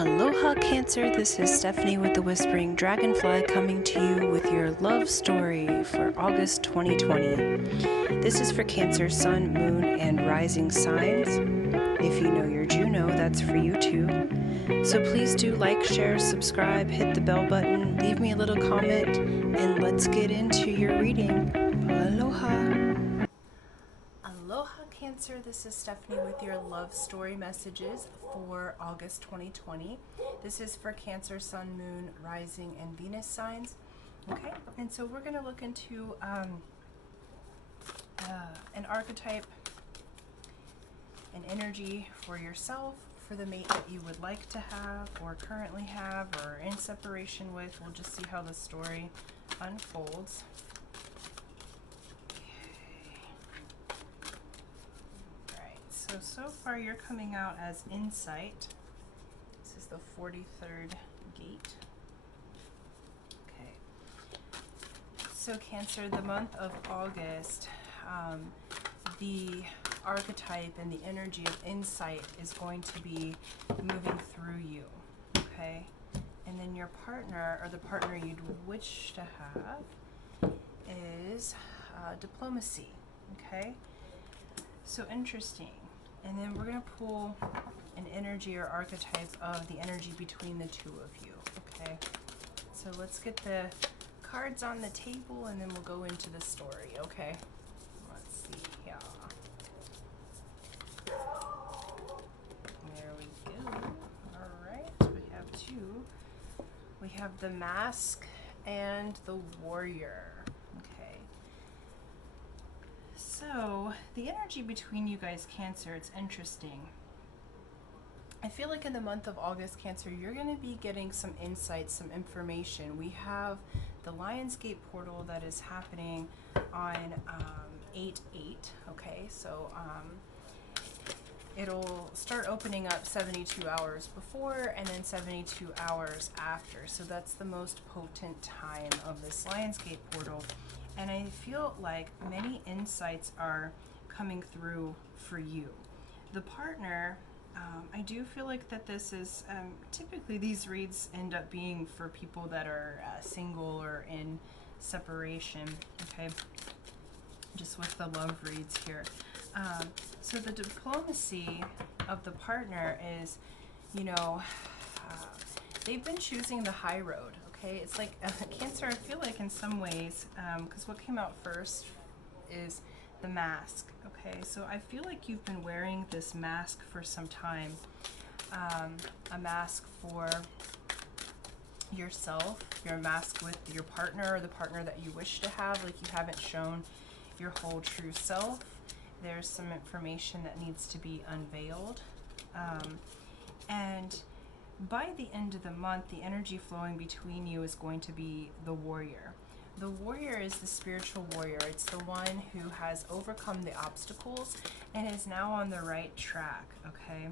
Aloha Cancer, this is Stephanie with the Whispering Dragonfly coming to you with your love story for August 2020. This is for Cancer, Sun, Moon, and Rising signs. If you know your Juno, that's for you too. So please do like, share, subscribe, hit the bell button, leave me a little comment, and let's get into your reading. Aloha! Aloha Cancer, this is Stephanie with your love story messages for August 2020. This is for Cancer, Sun, Moon, Rising, and Venus signs. Okay, and so we're going to look into an archetype, an energy for yourself, for the mate that you would like to have or currently have or in separation with. We'll just see how the story unfolds. So far you're coming out as insight. This is the 43rd gate. Okay. So Cancer, the month of August, the archetype and the energy of insight is going to be moving through you. Okay. And then your partner, or the partner you'd wish to have, is diplomacy. Okay. So interesting. And then we're going to pull an energy or archetype of the energy between the two of you, okay? So let's get the cards on the table and then we'll go into the story, okay? Let's see here. There we go. All right, we have two. We have the Mask and the Warrior. So, the energy between you guys, Cancer, it's interesting. I feel like in the month of August, Cancer, you're going to be getting some insights, some information. We have the Lionsgate portal that is happening on 8/8, okay? So, it'll start opening up 72 hours before and then 72 hours after. So that's the most potent time of this Lionsgate portal. And I feel like many insights are coming through for you. The partner, I do feel like that this is, typically these reads end up being for people that are single or in separation, okay? Just with the love reads here. So the diplomacy of the partner is, you know, they've been choosing the high road. Okay, it's like Cancer, I feel like in some ways, because what came out first is the mask. Okay, so I feel like you've been wearing this mask for some time. A mask for yourself, your mask with your partner or the partner that you wish to have, like you haven't shown your whole true self. There's some information that needs to be unveiled. And by the end of the month, the energy flowing between you is going to be the Warrior. The Warrior is the spiritual warrior. It's the one who has overcome the obstacles and is now on the right track, okay?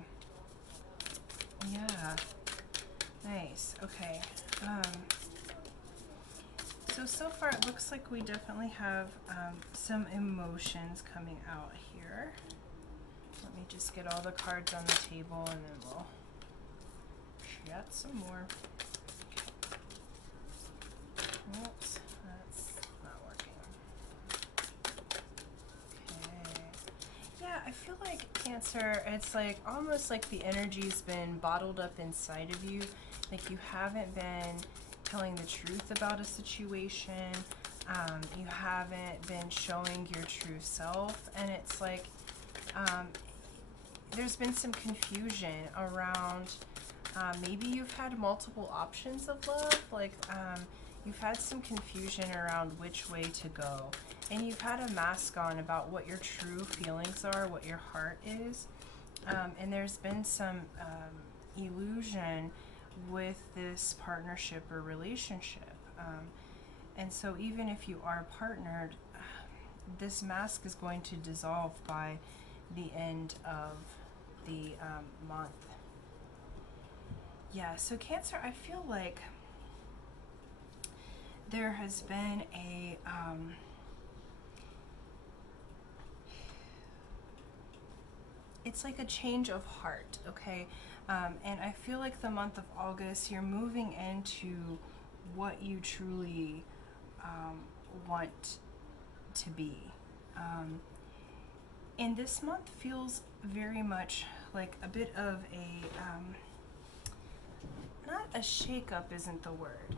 Yeah. Nice. Okay. So far it looks like we definitely have some emotions coming out here. Let me just get all the cards on the table and then we'll got some more. Oops, that's not working. Okay. Yeah, I feel like Cancer, it's like almost like the energy's been bottled up inside of you. Like you haven't been telling the truth about a situation. You haven't been showing your true self. And it's like there's been some confusion around maybe you've had multiple options of love, like you've had some confusion around which way to go. And you've had a mask on about what your true feelings are, what your heart is. And there's been some illusion with this partnership or relationship. And so even if you are partnered, this mask is going to dissolve by the end of the month. Yeah, so Cancer, I feel like there has been a it's like a change of heart, okay? And I feel like the month of August, you're moving into what you truly want to be. And this month feels very much like a bit of a, not a shakeup isn't the word.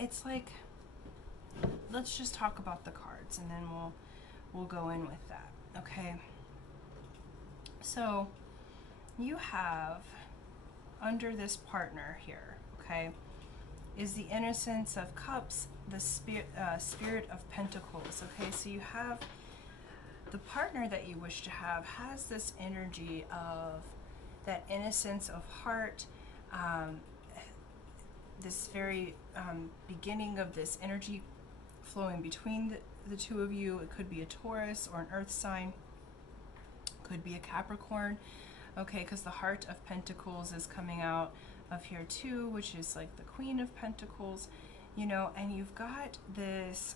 It's like, let's just talk about the cards and then we'll go in with that, okay? So you have under this partner here, okay, is the Innocence of Cups, the Spirit of Pentacles, okay? So you have the partner that you wish to have has this energy of that innocence of heart, this very beginning of this energy flowing between the two of you. It could be a Taurus or an Earth sign, could be a Capricorn, okay, because the Heart of Pentacles is coming out of here too, which is like the Queen of Pentacles, you know, and you've got this,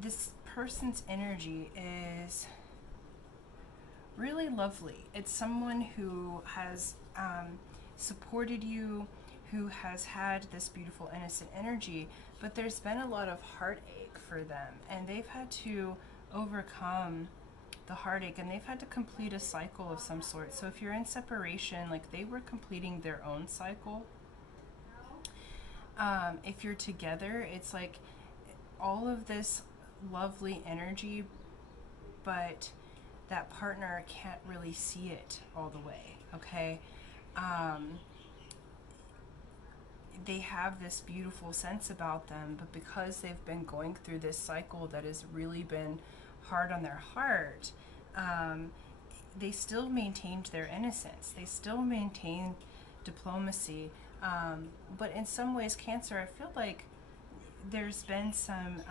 this person's energy is really lovely. It's someone who has supported you, who has had this beautiful innocent energy, but there's been a lot of heartache for them, and they've had to overcome the heartache, and they've had to complete a cycle of some sort. So if you're in separation, like they were completing their own cycle. If you're together, it's like all of this lovely energy, but that partner can't really see it all the way, okay? They have this beautiful sense about them, but because they've been going through this cycle that has really been hard on their heart, they still maintained their innocence. They still maintained diplomacy. But in some ways, Cancer, I feel like there's been some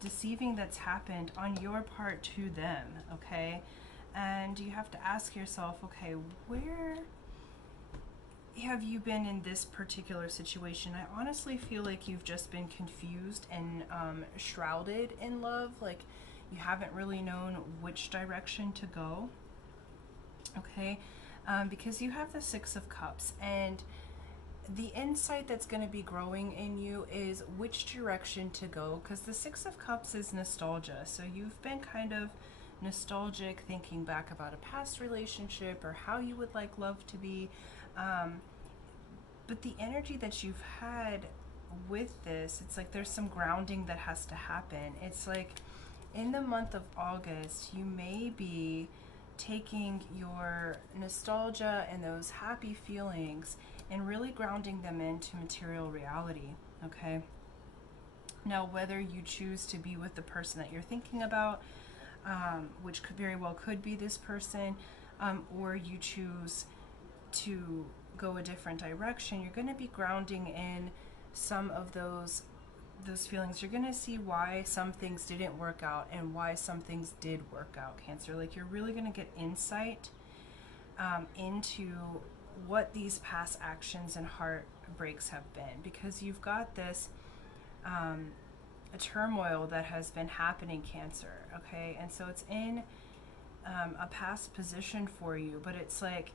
deceiving that's happened on your part to them, okay? And you have to ask yourself, okay, where have you been in this particular situation? I honestly feel like you've just been confused and shrouded in love, like you haven't really known which direction to go, okay? Because you have the Six of Cups, and the insight that's going to be growing in you is which direction to go, because the Six of Cups is nostalgia. So you've been kind of nostalgic, thinking back about a past relationship or how you would like love to be. But the energy that you've had with this, it's like there's some grounding that has to happen. It's like in the month of August, you may be taking your nostalgia and those happy feelings and really grounding them into material reality, okay? Now, whether you choose to be with the person that you're thinking about, which very well could be this person, or you choose to go a different direction, you're going to be grounding in some of those feelings. You're going to see why some things didn't work out and why some things did work out, Cancer. Like you're really going to get insight into what these past actions and heartbreaks have been, because you've got this a turmoil that has been happening, Cancer, okay? And so it's in a past position for you, but it's like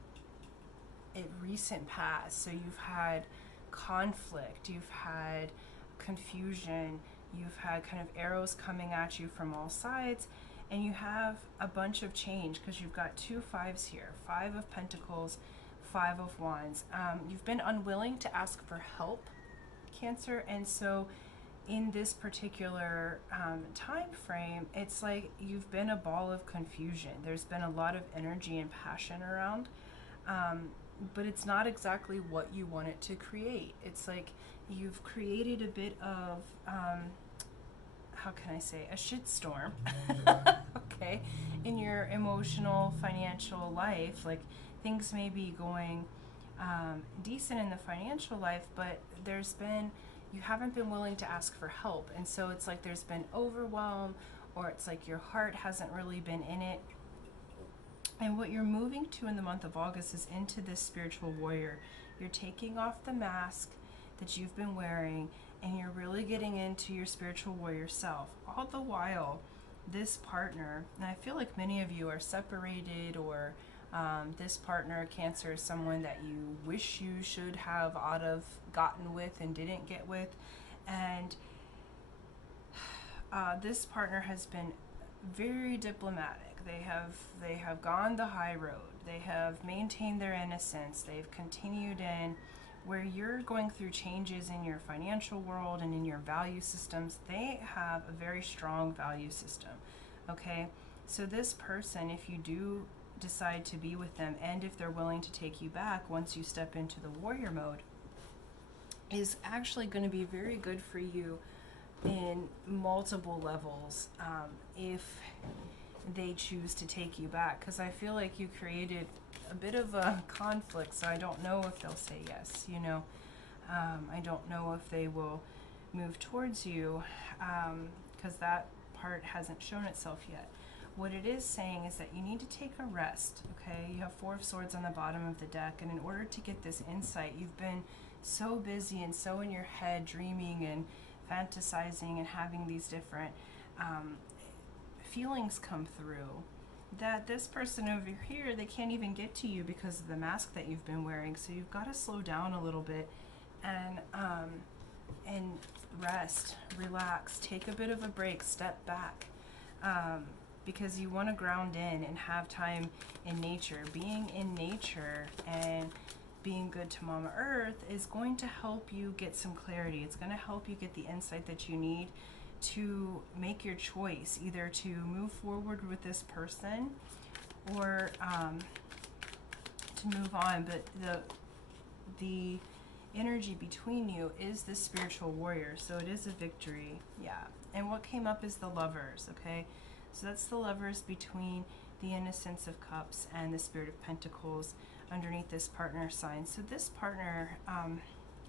in recent past. So you've had conflict, you've had confusion, you've had kind of arrows coming at you from all sides, and you have a bunch of change because you've got two fives here, Five of Pentacles, Five of Wands. You've been unwilling to ask for help, Cancer, and so in this particular time frame, it's like you've been a ball of confusion. There's been a lot of energy and passion around, but it's not exactly what you want it to create. It's like you've created a bit of, how can I say, a shitstorm, okay, in your emotional, financial life. Like things may be going decent in the financial life, but you haven't been willing to ask for help. And so it's like there's been overwhelm, or it's like your heart hasn't really been in it. And what you're moving to in the month of August is into this spiritual warrior. You're taking off the mask that you've been wearing, and you're really getting into your spiritual warrior self. All the while, this partner, and I feel like many of you are separated, or this partner, Cancer, is someone that you wish you should have gotten with and didn't get with. And this partner has been very diplomatic. They have gone the high road. They have maintained their innocence. They've continued in where you're going through changes in your financial world and in your value systems. They have a very strong value system. Okay, so this person, if you do decide to be with them, and if they're willing to take you back once you step into the warrior mode, is actually going to be very good for you in multiple levels, if they choose to take you back. Because I feel like you created a bit of a conflict, so I don't know if they'll say yes, you know. I don't know if they will move towards you, because that part hasn't shown itself yet. What it is saying is that you need to take a rest, okay? You have 4 of Swords on the bottom of the deck, and in order to get this insight, you've been so busy and so in your head dreaming and fantasizing and having these different feelings come through, that this person over here, they can't even get to you because of the mask that you've been wearing. So you've got to slow down a little bit and rest, relax, take a bit of a break, step back, because you want to ground in and have time in nature. Being in nature and being good to Mama Earth is going to help you get some clarity. It's going to help you get the insight that you need to make your choice, either to move forward with this person or to move on. But the energy between you is the spiritual warrior, so it is a victory. Yeah. And what came up is the Lovers, okay? So that's the Lovers between the Innocence of Cups and the Spirit of Pentacles underneath this partner sign. So this partner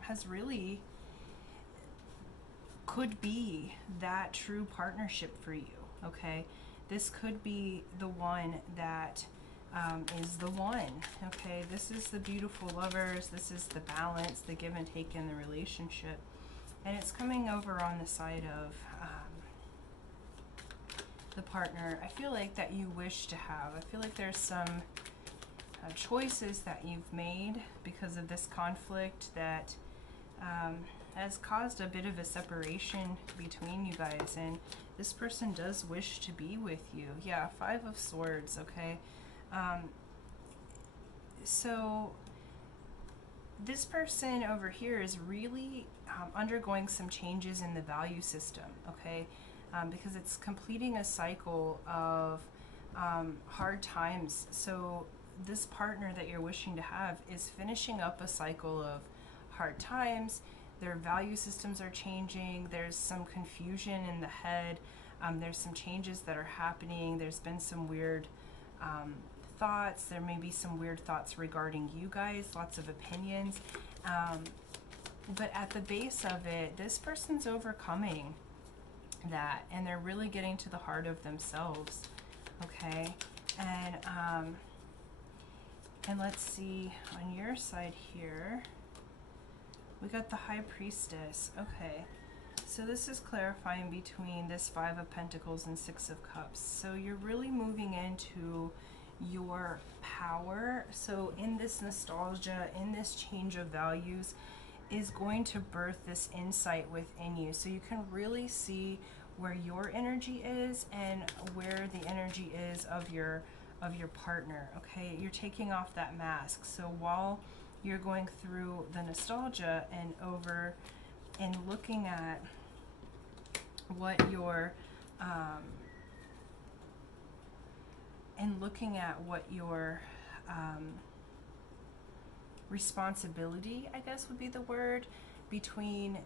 has really could be that true partnership for you, okay? This could be the one that is the one, okay? This is the beautiful Lovers. This is the balance, the give and take in the relationship. And it's coming over on the side of the partner I feel like that you wish to have. I feel like there's some choices that you've made because of this conflict that has caused a bit of a separation between you guys, and this person does wish to be with you. Yeah, 5 of Swords, okay? So this person over here is really undergoing some changes in the value system, okay? Because it's completing a cycle of hard times. So this partner that you're wishing to have is finishing up a cycle of hard times. Their value systems are changing. There's some confusion in the head. There's some changes that are happening. There's been some weird thoughts. There may be some weird thoughts regarding you guys, lots of opinions. But at the base of it, this person's overcoming that, and they're really getting to the heart of themselves, okay? And let's see, on your side here, we got the High Priestess. Okay, so this is clarifying between this 5 of Pentacles and 6 of Cups. So you're really moving into your power. So in this nostalgia, in this change of values, is going to birth this insight within you. So you can really see where your energy is and where the energy is of your partner, okay? You're taking off that mask. So while you're going through the nostalgia and looking at what your responsibility, I guess would be the word, between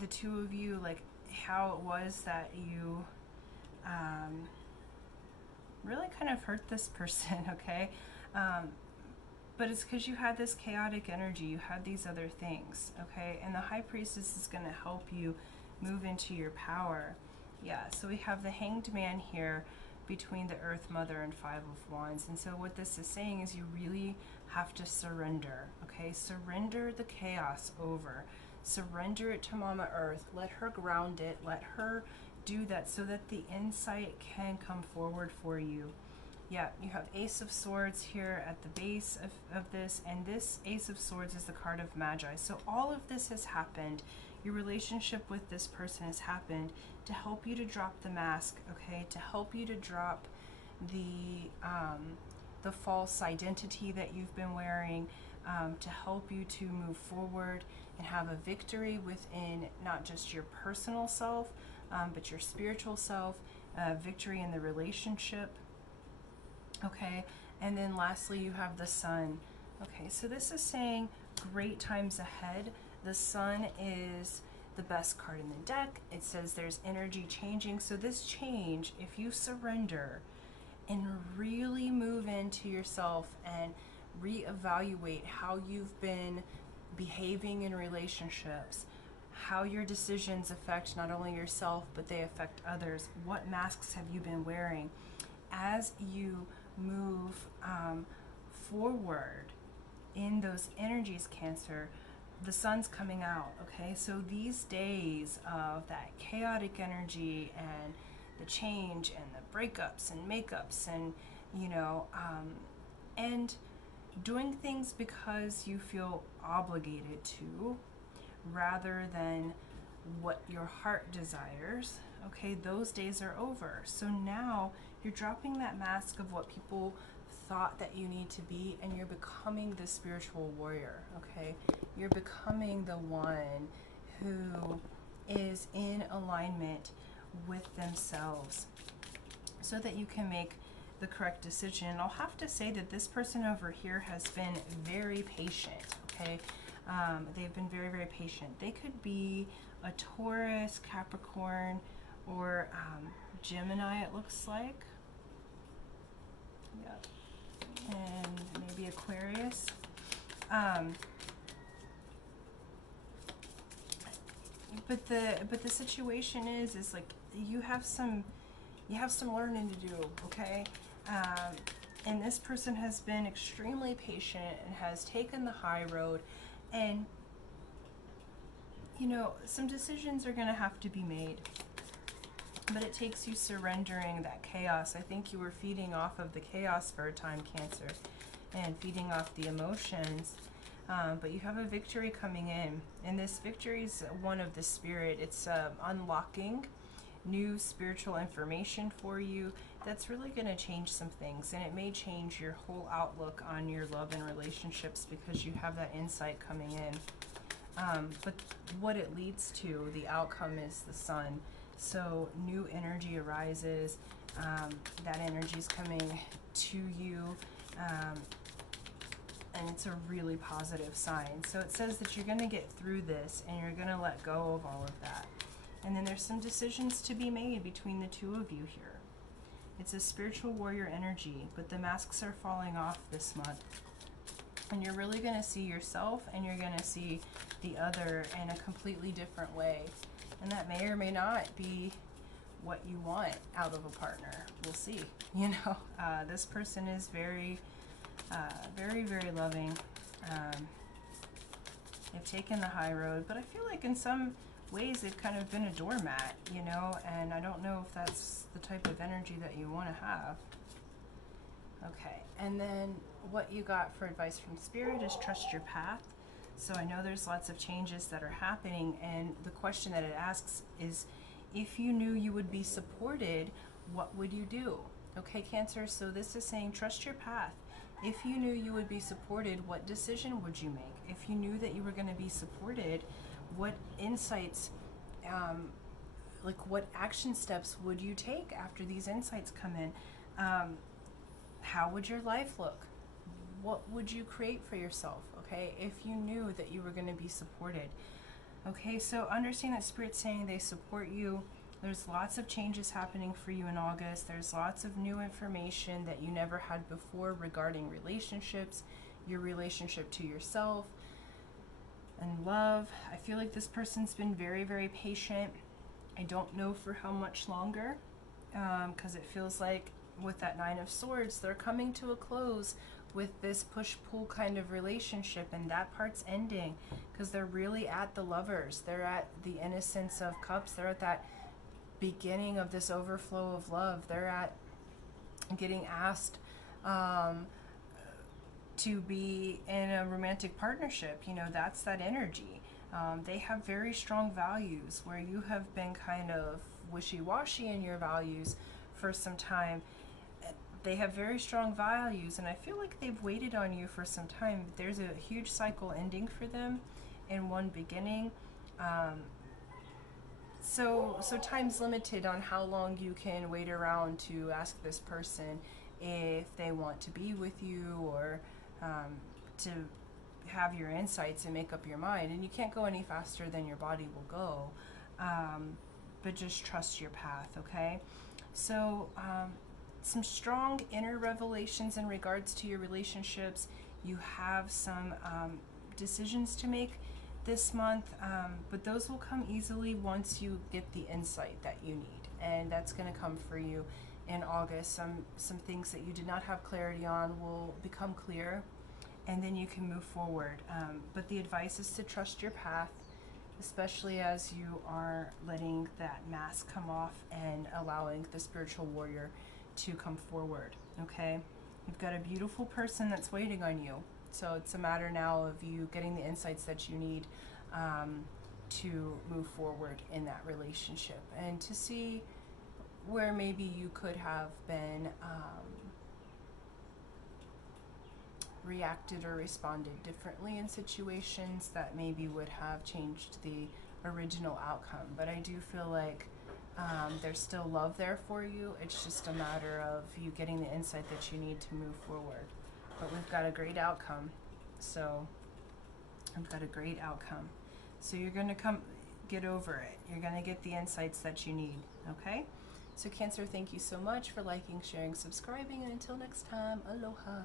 the two of you, like how it was that you really kind of hurt this person, okay? But it's because you had this chaotic energy, you had these other things, okay? And the High Priestess is going to help you move into your power. Yeah, so we have the Hanged Man here between the Earth Mother and 5 of Wands. And so what this is saying is you really have to surrender, okay? Surrender the chaos over. Surrender it to Mama Earth. Let her ground it. Let her do that so that the insight can come forward for you. Yeah, you have Ace of Swords here at the base of this, and this Ace of Swords is the card of Magi. So all of this has happened. Your relationship with this person has happened to help you to drop the mask, okay? To help you to drop the false identity that you've been wearing, to help you to move forward and have a victory within not just your personal self, but your spiritual self, victory in the relationship. Okay, and then lastly you have the Sun. Okay, so this is saying great times ahead. The Sun is the best card in the deck. It says there's energy changing. So this change, if you surrender and really move into yourself and reevaluate how you've been behaving in relationships, how your decisions affect not only yourself but they affect others, what masks have you been wearing, as you move forward in those energies, Cancer, the Sun's coming out. Okay, so these days of that chaotic energy and the change and the breakups and makeups and and doing things because you feel obligated to rather than what your heart desires, okay, those days are over. So now you're dropping that mask of what people thought that you need to be, and you're becoming the spiritual warrior, okay? You're becoming the one who is in alignment with themselves so that you can make the correct decision. And I'll have to say that this person over here has been very patient, okay? They've been very, very patient. They could be a Taurus, Capricorn, or Gemini, it looks like. Yep. And maybe Aquarius. But the situation is like you have some learning to do, okay? And this person has been extremely patient and has taken the high road, and some decisions are going to have to be made, but it takes you surrendering that chaos. I think you were feeding off of the chaos for a time, Cancer, and feeding off the emotions, but you have a victory coming in, and this victory is one of the spirit. It's unlocking new spiritual information for you that's really going to change some things, and it may change your whole outlook on your love and relationships because you have that insight coming in. But what it leads to, the outcome, is the Sun. So new energy arises. That energy is coming to you, and it's a really positive sign. So it says that you're going to get through this and you're going to let go of all of that. And then there's some decisions to be made between the two of you here. It's a spiritual warrior energy, but the masks are falling off this month. And you're really going to see yourself, and you're going to see the other in a completely different way. And that may or may not be what you want out of a partner. We'll see. This person is very, very, very loving. They've taken the high road, but I feel like in some ways they've kind of been a doormat, and I don't know if that's the type of energy that you want to have. Okay, and then what you got for advice from Spirit is trust your path. So I know there's lots of changes that are happening, and the question that it asks is, if you knew you would be supported, what would you do? Okay, Cancer, so this is saying trust your path. If you knew you would be supported, what decision would you make? If you knew that you were going to be supported, what insights, like what action steps would you take after these insights come in? How would your life look? What would you create for yourself, okay, if you knew that you were going to be supported? Okay, so understand that Spirit's saying they support you. There's lots of changes happening for you in August. There's lots of new information that you never had before regarding relationships, your relationship to yourself, and love. I feel like this person's been very, very patient. I don't know for how much longer, because it feels like with that Nine of Swords, they're coming to a close with this push-pull kind of relationship, and that part's ending because they're really at the Lovers. They're at the Innocence of Cups. They're at that beginning of this overflow of love. They're at getting asked to be in a romantic partnership. You know, that's that energy. They have very strong values where you have been kind of wishy-washy in your values for some time. They have very strong values, and I feel like they've waited on you for some time. There's a huge cycle ending for them and one beginning. So time's limited on how long you can wait around to ask this person if they want to be with you, or to have your insights and make up your mind. And you can't go any faster than your body will go, but just trust your path, okay? So some strong inner revelations in regards to your relationships. You have some decisions to make this month, but those will come easily once you get the insight that you need, and that's going to come for you in August. Some things that you did not have clarity on will become clear, and then you can move forward. But the advice is to trust your path, especially as you are letting that mask come off and allowing the spiritual warrior to come forward, okay? You've got a beautiful person that's waiting on you. So it's a matter now of you getting the insights that you need to move forward in that relationship, and to see where maybe you could have been reacted or responded differently in situations that maybe would have changed the original outcome. But I do feel like there's still love there for you. It's just a matter of you getting the insight that you need to move forward. But we've got a great outcome. So I've got a great outcome. So you're going to get over it. You're going to get the insights that you need, okay? So Cancer, thank you so much for liking, sharing, subscribing, and until next time, aloha.